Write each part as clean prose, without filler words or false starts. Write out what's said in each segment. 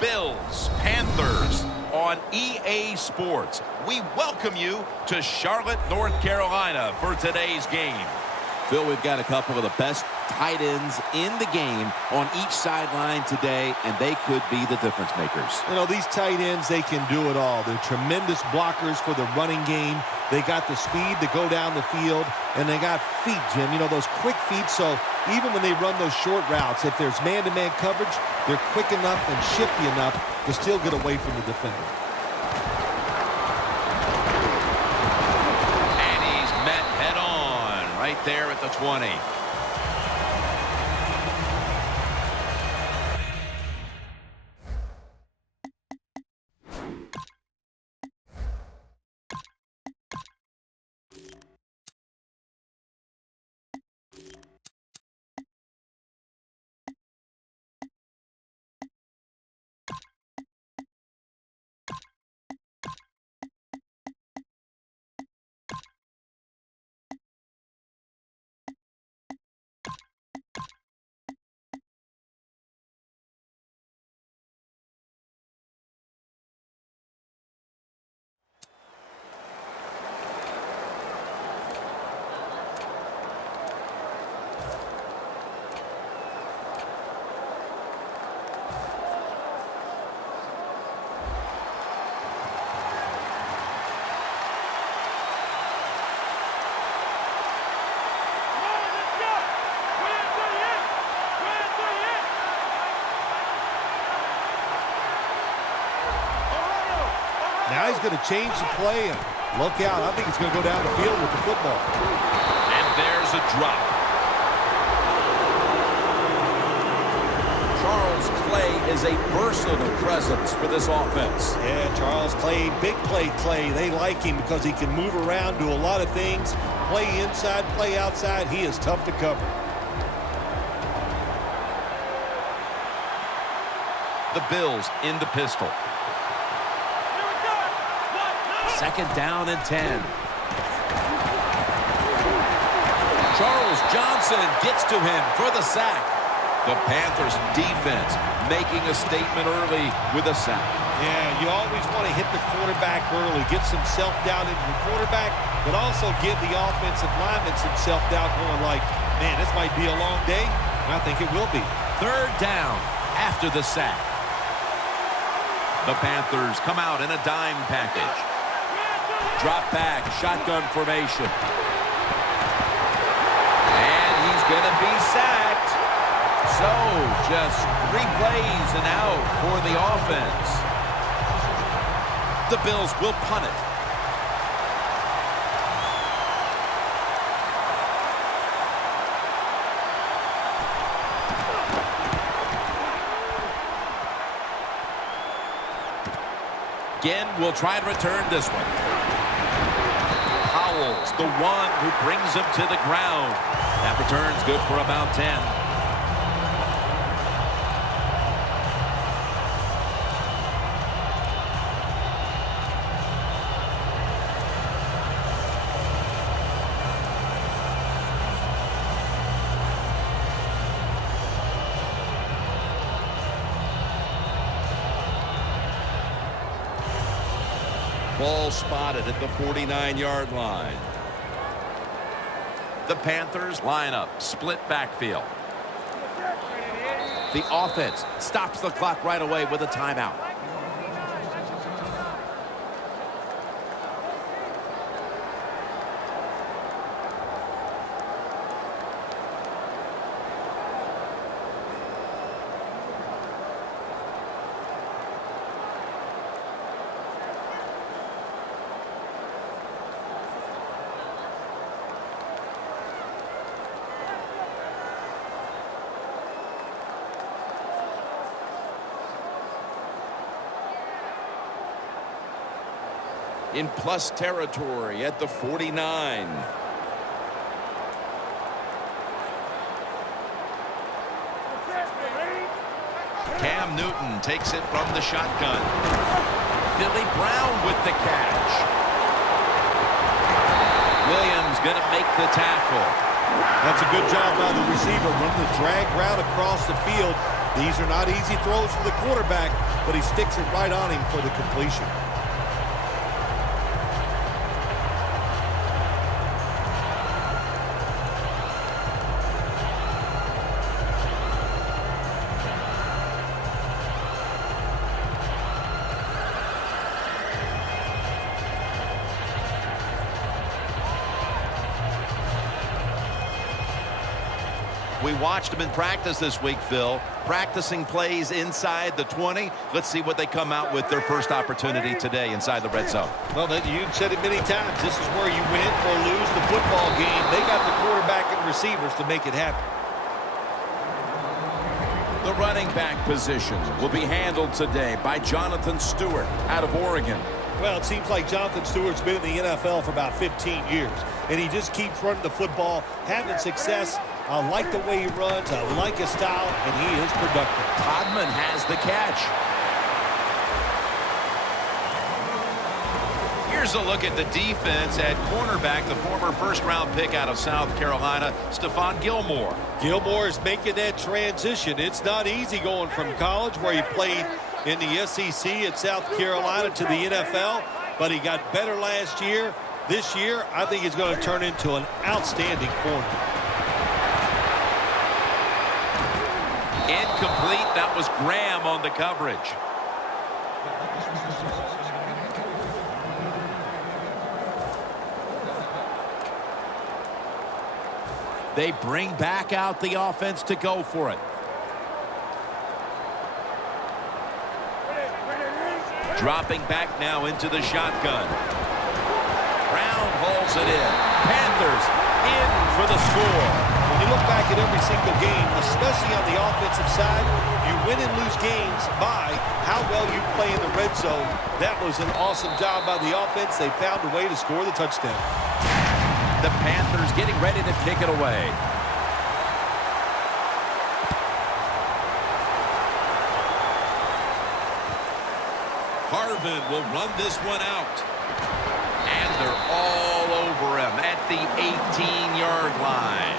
Bills, Panthers on EA Sports. We welcome you to Charlotte, North Carolina for today's game. Phil, we've got a couple of the best tight ends in the game on each sideline today, and they could be the difference makers. You know, these tight ends, they can do it all. They're tremendous blockers for the running game. They got the speed to go down the field, and they got feet, Jim. You know, those quick feet, so even when they run those short routes, if there's man-to-man coverage, they're quick enough and shifty enough to still get away from the defender. And he's met head-on right there at the 20. Now he's going to change the play, and look out. I think he's going to go down the field with the football. And there's a drop. Charles Clay is a versatile presence for this offense. Yeah, Charles Clay, big play Clay. They like him because he can move around, do a lot of things, play inside, play outside. He is tough to cover. The Bills in the pistol. Second down and 10. Charles Johnson gets to him for the sack. The Panthers defense making a statement early with a sack. Yeah, you always want to hit the quarterback early, get some self-doubt into the quarterback, but also give the offensive linemen some self-doubt going like, man, this might be a long day, and I think it will be. Third down after the sack. The Panthers come out in a dime package. Drop back, shotgun formation. And he's going to be sacked. So, just 3 plays and out for the offense. The Bills will punt it. Again, we'll try to return this one. Powell's the one who brings him to the ground. That return's good for about 10. Ball spotted at the 49-yard line. The Panthers line up, split backfield. The offense stops the clock right away with a timeout. In plus territory at the 49. Cam Newton takes it from the shotgun. Billy Brown with the catch. Williams going to make the tackle. That's a good job by the receiver, running the drag route across the field. These are not easy throws for the quarterback, but he sticks it right on him for the completion. We watched them in practice this week, Phil. Practicing plays inside the 20. Let's see what they come out with their first opportunity today inside the red zone. Well, you've said it many times. This is where you win or lose the football game. They got the quarterback and receivers to make it happen. The running back position will be handled today by Jonathan Stewart out of Oregon. Well, it seems like Jonathan Stewart's been in the NFL for about 15 years, and he just keeps running the football, having success. I like the way he runs. I like his style, and he is productive. Todman has the catch. Here's a look at the defense at cornerback, the former first-round pick out of South Carolina, Stephon Gilmore. Gilmore is making that transition. It's not easy going from college, where he played in the SEC at South Carolina, to the NFL, but he got better last year. This year, I think he's going to turn into an outstanding corner. Incomplete. That was Graham on the coverage. They bring back out the offense to go for it. Dropping back now into the shotgun. Brown hauls it in. Panthers in for the score. When you look back at every single game, especially on the offensive side, you win and lose games by how well you play in the red zone. That was an awesome job by the offense. They found a way to score the touchdown. The Panthers getting ready to kick it away. Harvin will run this one out. And they're all over him at the 18-yard line.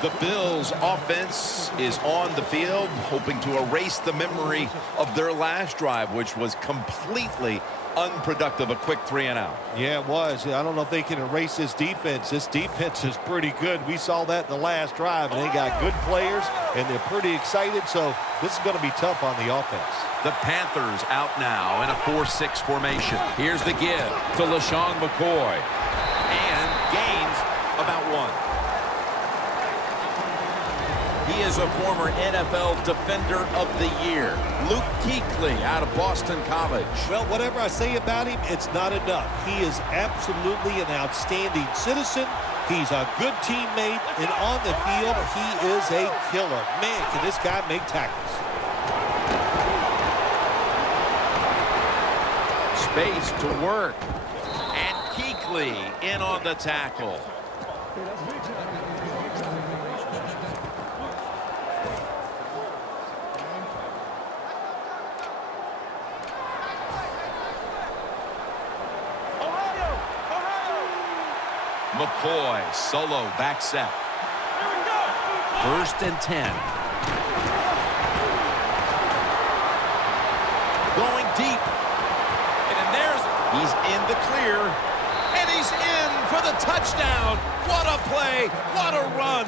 The Bills' offense is on the field, hoping to erase the memory of their last drive, which was completely unproductive, a quick 3-and-out. Yeah, it was. I don't know if they can erase this defense. This defense is pretty good. We saw that in the last drive, and they got good players, and they're pretty excited, so this is going to be tough on the offense. The Panthers out now in a 4-6 formation. Here's the give to LaShawn McCoy. And gains about 1. He is a former NFL Defender of the Year. Luke Kuechly out of Boston College. Well, whatever I say about him, it's not enough. He is absolutely an outstanding citizen. He's a good teammate, and on the field, he is a killer. Man, can this guy make tackles. Space to work. And Kuechly in on the tackle. McCoy solo back set. 1st and 10. Going deep. And there's, he's in the clear. And he's in for the touchdown. What a play. What a run.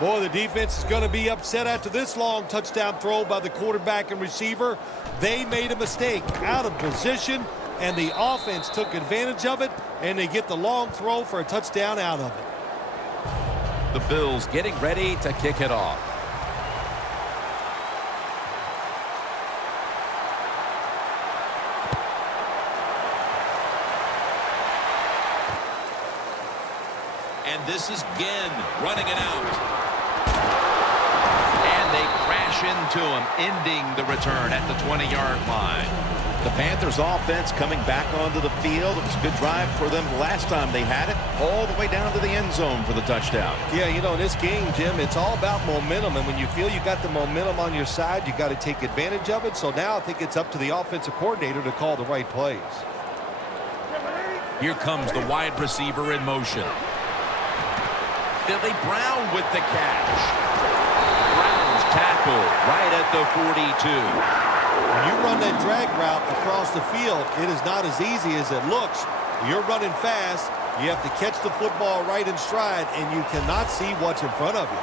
Boy, the defense is going to be upset after this long touchdown throw by the quarterback and receiver. They made a mistake, out of position, and the offense took advantage of it, and they get the long throw for a touchdown out of it. The Bills getting ready to kick it off. And this is Ginn running it out. And they crash into him, ending the return at the 20-yard line. The Panthers offense coming back onto the field. It was a good drive for them last time they had it, all the way down to the end zone for the touchdown. Yeah, you know, in this game, Jim, it's all about momentum, and when you feel you got the momentum on your side, you got to take advantage of it. So now I think it's up to the offensive coordinator to call the right plays. Here comes the wide receiver in motion. Billy Brown with the catch. Brown's tackle tackled right at the 42. When you run that drag route across the field, it is not as easy as it looks. You're running fast. You have to catch the football right in stride, and you cannot see what's in front of you.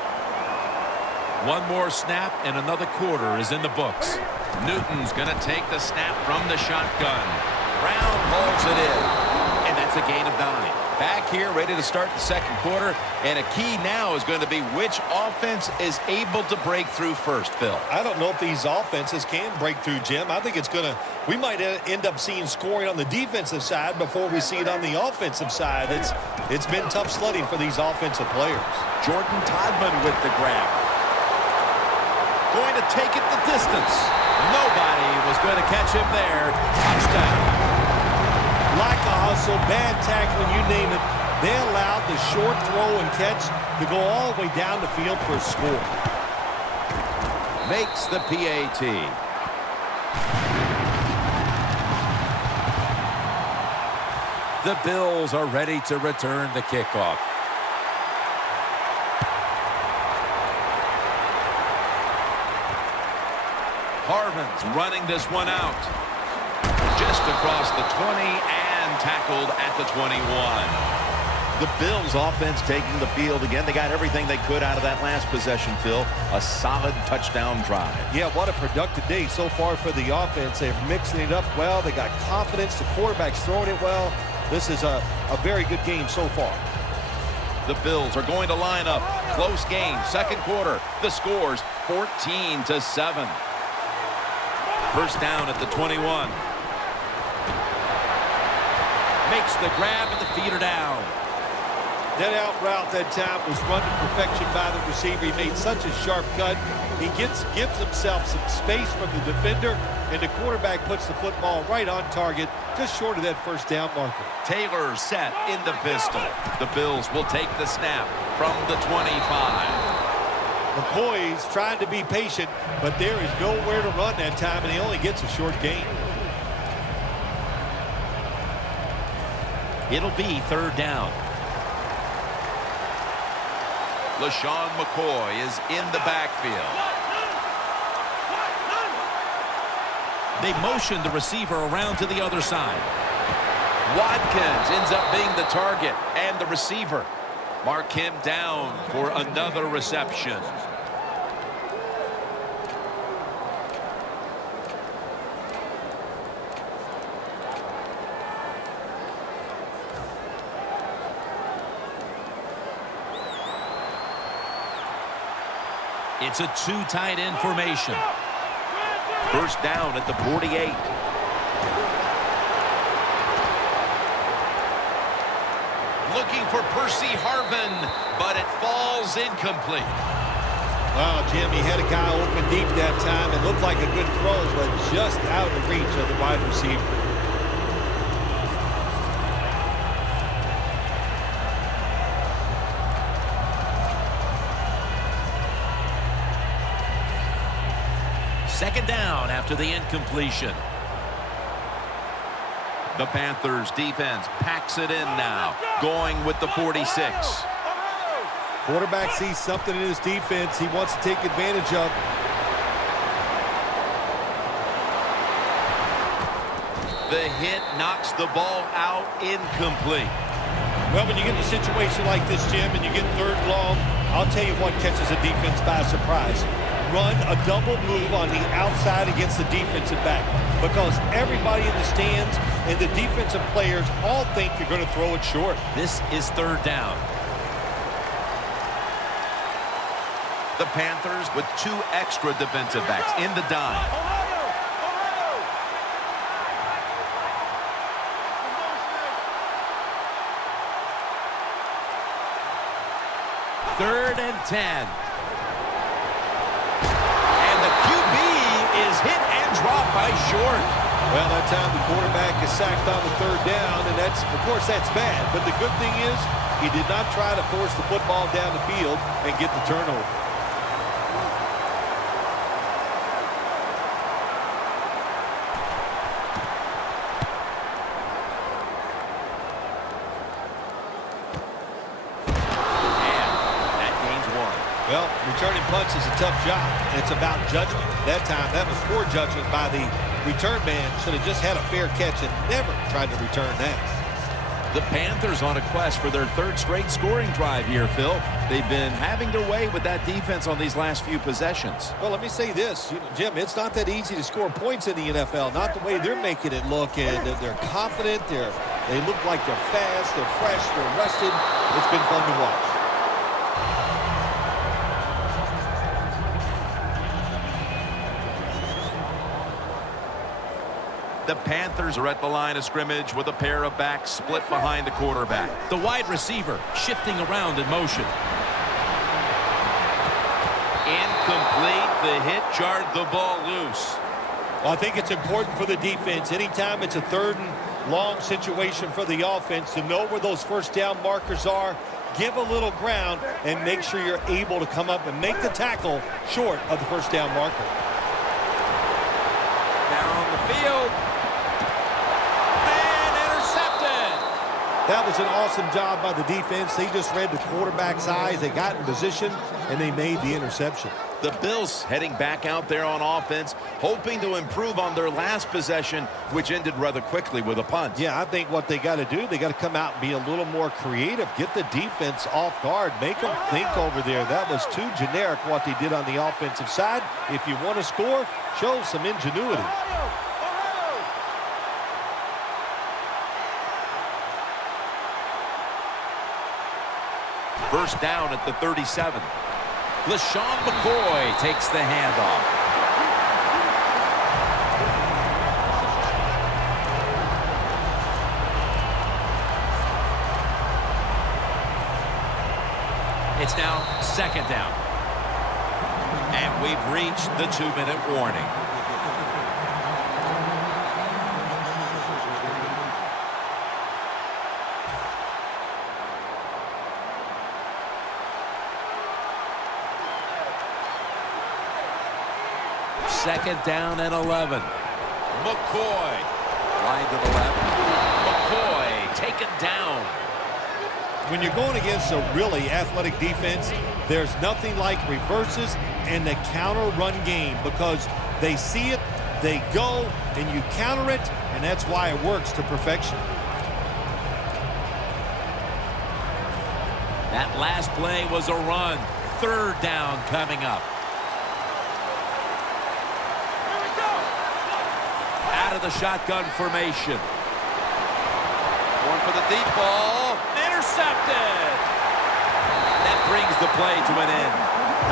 One more snap, and another quarter is in the books. Newton's going to take the snap from the shotgun. Brown hauls it in, and that's a gain of 9. Back here, ready to start the second quarter, and a key now is going to be which offense is able to break through first, Phil. I don't know if these offenses can break through, Jim. I think it's going to – we might end up seeing scoring on the defensive side before we see it on the offensive side. It's been tough sledding for these offensive players. Jordan Todman with the grab. Going to take it the distance. Nobody was going to catch him there. Touchdown. Lack of hustle, bad tackling, you name it. They allowed the short throw and catch to go all the way down the field for a score. Makes the PAT. The Bills are ready to return the kickoff. Harvin's running this one out. Just across the 20 and tackled at the 21. The Bills offense taking the field again. They got everything they could out of that last possession, Phil. A solid touchdown drive. Yeah, what a productive day so far for the offense. They're mixing it up well. They got confidence. The quarterback's throwing it well. This is a very good game so far. The Bills are going to line up. Close game, second quarter. The score's 14-7. First down at the 21. Makes the grab and the feet are down. That out route that time was run to perfection by the receiver. He made such a sharp cut. He gives himself some space from the defender, and the quarterback puts the football right on target, just short of that first down marker. Taylor set in the pistol. The Bills will take the snap from the 25. McCoy's trying to be patient, but there is nowhere to run that time, and he only gets a short gain. It'll be third down. LaShawn McCoy is in the backfield. They motion the receiver around to the other side. Watkins ends up being the target, and the receiver. Mark him down for another reception. It's a two tight end formation. First down at the 48. Looking for Percy Harvin, but it falls incomplete. Wow, Jim, he had a guy open deep that time. It looked like a good throw, but just out of reach of the wide receiver. Second down after the incompletion. The Panthers defense packs it in now, going with the 46. Quarterback sees something in his defense he wants to take advantage of. The hit knocks the ball out incomplete. Well, when you get in a situation like this, Jim, and you get third and long, I'll tell you what catches a defense by surprise. Run a double move on the outside against the defensive back, because everybody in the stands and the defensive players all think you're going to throw it short. This is third down. The Panthers with two extra defensive backs in the dime. Third and 10. Is hit and dropped by Short. Well, that time the quarterback is sacked on the third down, and that's, of course, that's bad. But the good thing is he did not try to force the football down the field and get the turnover. Well, returning punts is a tough job. It's about judgment. That time, that was poor judgment by the return man. Should have just had a fair catch and never tried to return that. The Panthers on a quest for their third straight scoring drive here, Phil. They've been having their way with that defense on these last few possessions. Well, let me say this, Jim, it's not that easy to score points in the NFL, not the way they're making it look. And they're confident, they look like they're fast, they're fresh, they're rested. It's been fun to watch. The Panthers are at the line of scrimmage with a pair of backs split behind the quarterback. The wide receiver shifting around in motion. Incomplete. The hit jarred the ball loose. Well, I think it's important for the defense. Anytime it's a third and long situation for the offense to know where those first down markers are, give a little ground, and make sure you're able to come up and make the tackle short of the first down marker. Down the field. That was an awesome job by the defense. They just read the quarterback's eyes. They got in position, and they made the interception. The Bills heading back out there on offense, hoping to improve on their last possession, which ended rather quickly with a punt. Yeah, I think what they got to do, they got to come out and be a little more creative. Get the defense off guard. Make them think over there. That was too generic what they did on the offensive side. If you want to score, show some ingenuity. First down at the 37. LaShawn McCoy takes the handoff. It's now second down. And we've reached the 2-minute warning. Second down and 11. McCoy. Line to the left. McCoy taken down. When you're going against a really athletic defense, there's nothing like reverses and the counter run game, because they see it, they go, and you counter it, and that's why it works to perfection. That last play was a run. Third down coming up. Out of the shotgun formation. One for the deep ball. Intercepted. That brings the play to an end.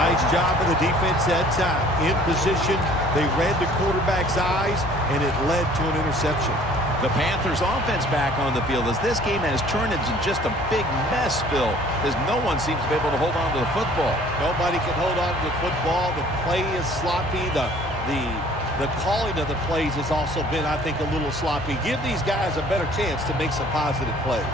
Nice job of the defense that time. In position, they read the quarterback's eyes, and it led to an interception. The Panthers offense back on the field as this game has turned into just a big mess, Phil, as no one seems to be able to hold on to the football. Nobody can hold on to the football. The play is sloppy. The calling of the plays has also been, I think, a little sloppy. Give these guys a better chance to make some positive plays.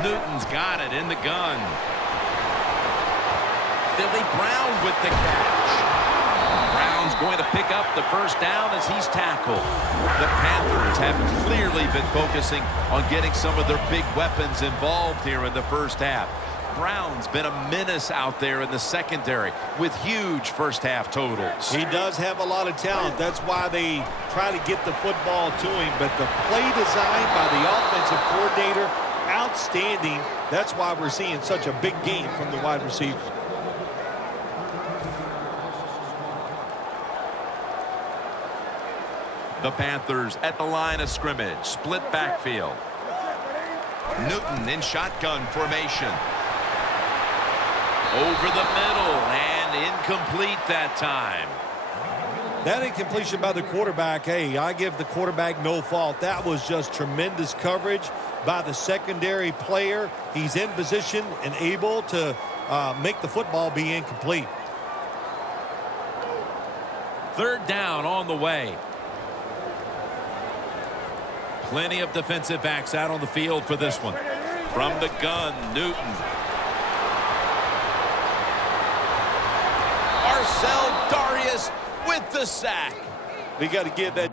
Newton's got it in the gun. Billy Brown with the catch. Brown's going to pick up the first down as he's tackled. The Panthers have clearly been focusing on getting some of their big weapons involved here in the first half. Brown's been a menace out there in the secondary with huge first half totals. He does have a lot of talent. That's why they try to get the football to him. But the play design by the offensive coordinator, outstanding. That's why we're seeing such a big game from the wide receiver. The Panthers at the line of scrimmage, split backfield. Newton in shotgun formation. Over the middle and incomplete that time. That incompletion by the quarterback, hey, I give the quarterback no fault. That was just tremendous coverage by the secondary player. He's in position and able to make the football be incomplete. Third down on the way. Plenty of defensive backs out on the field for this one. From the gun, Newton. Marcel Darius with the sack. We got to give that